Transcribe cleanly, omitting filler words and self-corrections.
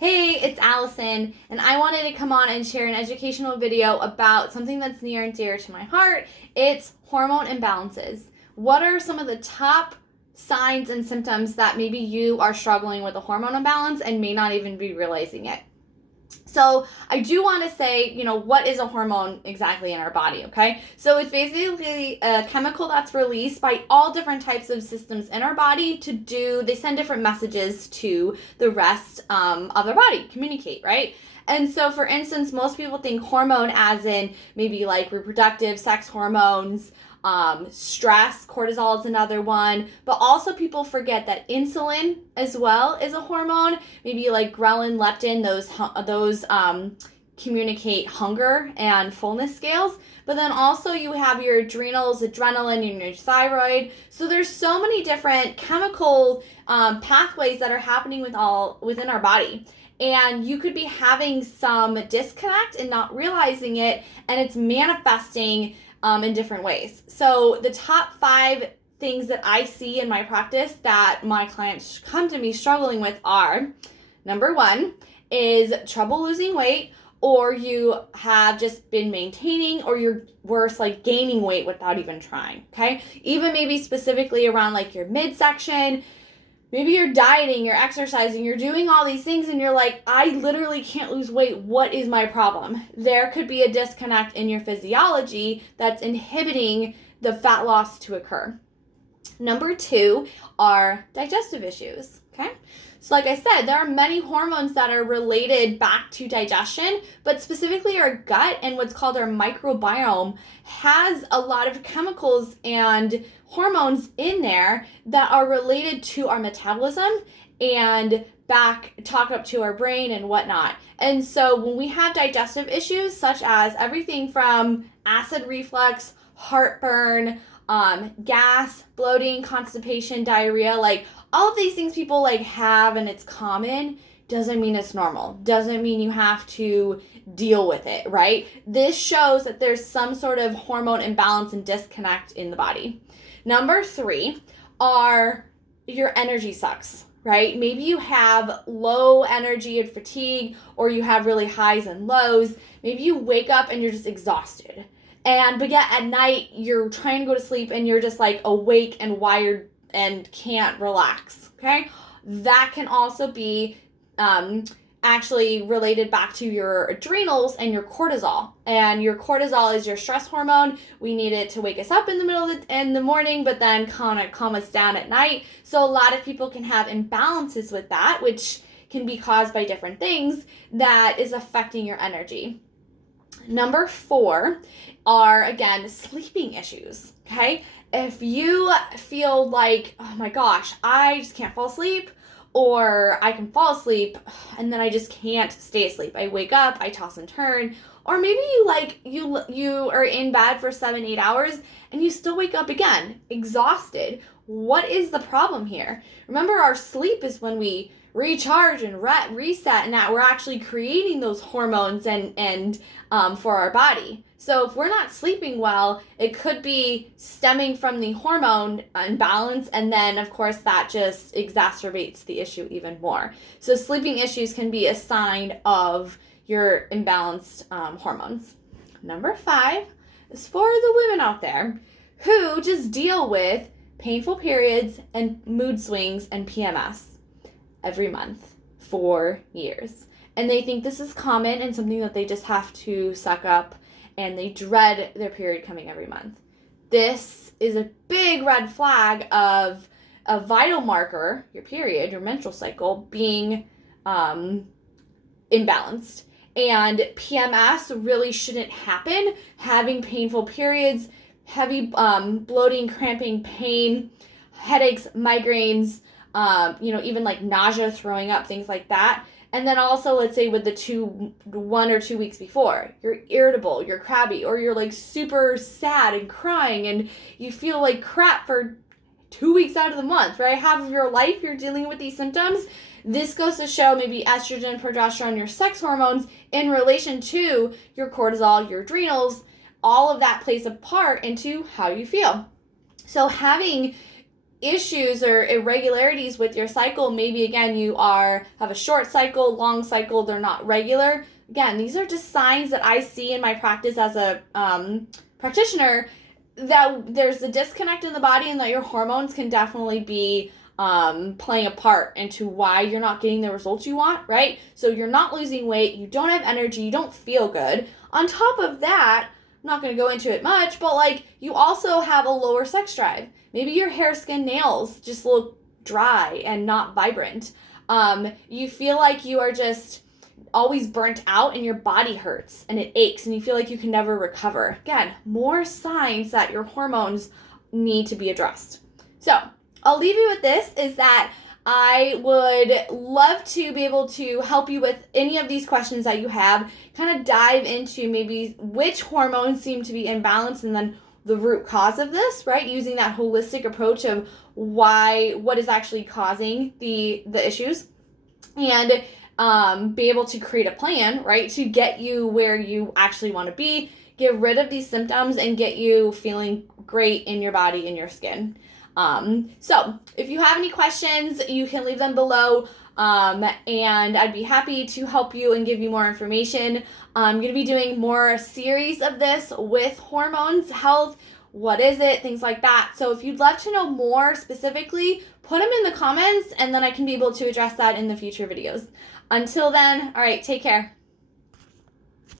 Hey, it's Allison, and I wanted to come on and share an educational video about something that's near and dear to my heart. It's hormone imbalances. What are some of the top signs and symptoms that maybe you are struggling with a hormone imbalance and may not even be realizing it? So I do want to say, what is a hormone exactly in our body, okay? So it's basically a chemical that's released by all different types of systems in our body they send different messages to the rest of our body, communicate, right? And so, for instance, most people think hormone as in maybe like reproductive sex hormones, stress, cortisol is another one, but also people forget that insulin as well is a hormone. Maybe like ghrelin, leptin, those communicate hunger and fullness scales. But then also you have your adrenals, adrenaline, and your thyroid. So there's so many different chemical pathways that are happening within our body. And you could be having some disconnect and not realizing it, and it's manifesting in different ways. So the top 5 things that I see in my practice that my clients come to me struggling with are, number 1 is trouble losing weight, or you have just been maintaining, or you're worse, like gaining weight without even trying, okay? Even maybe specifically around like your midsection. Maybe you're dieting, you're exercising, you're doing all these things, and you're like, I literally can't lose weight. What is my problem? There could be a disconnect in your physiology that's inhibiting the fat loss to occur. Number 2 are digestive issues, okay? So like I said, there are many hormones that are related back to digestion, but specifically our gut and what's called our microbiome has a lot of chemicals and hormones in there that are related to our metabolism and talk up to our brain and whatnot. And so when we have digestive issues, such as everything from acid reflux, heartburn, gas, bloating, constipation, diarrhea, like all of these things people like have and it's common, doesn't mean it's normal. Doesn't mean you have to deal with it, right? This shows that there's some sort of hormone imbalance and disconnect in the body. Number 3 are your energy sucks, right? Maybe you have low energy and fatigue, or you have really highs and lows. Maybe you wake up and you're just exhausted. But yet at night, you're trying to go to sleep and you're just like awake and wired and can't relax, okay? That can also be actually related back to your adrenals and your cortisol. And your cortisol is your stress hormone. We need it to wake us up in the morning, but then kind of calm us down at night. So a lot of people can have imbalances with that, which can be caused by different things that is affecting your energy. Number 4 are, again, sleeping issues, okay? If you feel like, oh my gosh, I just can't fall asleep, or I can fall asleep and then I just can't stay asleep. I wake up, I toss and turn, or maybe you are in bed for 7-8 hours and you still wake up again, exhausted. What is the problem here? Remember, our sleep is when we recharge and reset, and that we're actually creating those hormones and for our body. So if we're not sleeping well, it could be stemming from the hormone imbalance, and then of course that just exacerbates the issue even more. So sleeping issues can be a sign of your imbalanced hormones. Number 5 is for the women out there who just deal with painful periods and mood swings and PMS every month for years. And they think this is common and something that they just have to suck up, and they dread their period coming every month. This is a big red flag of a vital marker, your period, your menstrual cycle, being imbalanced. And PMS really shouldn't happen. Having painful periods, heavy bloating, cramping, pain, headaches, migraines, even like nausea, throwing up, things like that. And then also, let's say with the 1 or 2 weeks before, you're irritable, you're crabby, or you're like super sad and crying and you feel like crap for 2 weeks out of the month, right? Half of your life you're dealing with these symptoms. This goes to show maybe estrogen, progesterone, your sex hormones in relation to your cortisol, your adrenals. All of that plays a part into how you feel. So having issues or irregularities with your cycle, maybe again you have a short cycle, long cycle, they're not regular. Again, these are just signs that I see in my practice as a practitioner, that there's a disconnect in the body and that your hormones can definitely be playing a part into why you're not getting the results you want, right? So you're not losing weight, you don't have energy, you don't feel good. On top of that, I'm not going to go into it much, but like you also have a lower sex drive. Maybe your hair, skin, nails just look dry and not vibrant. You feel like you are just always burnt out and your body hurts and it aches and you feel like you can never recover. Again, more signs that your hormones need to be addressed. So I'll leave you with this, is that I would love to be able to help you with any of these questions that you have, kind of dive into maybe which hormones seem to be imbalanced and then the root cause of this, right? Using that holistic approach of what is actually causing the issues, and be able to create a plan, right, to get you where you actually want to be, get rid of these symptoms, and get you feeling great in your body, in your skin. So if you have any questions, you can leave them below, and I'd be happy to help you and give you more information. I'm going to be doing more series of this with hormones, health, what is it, things like that. So if you'd love to know more specifically, put them in the comments and then I can be able to address that in the future videos. Until then, all right, take care.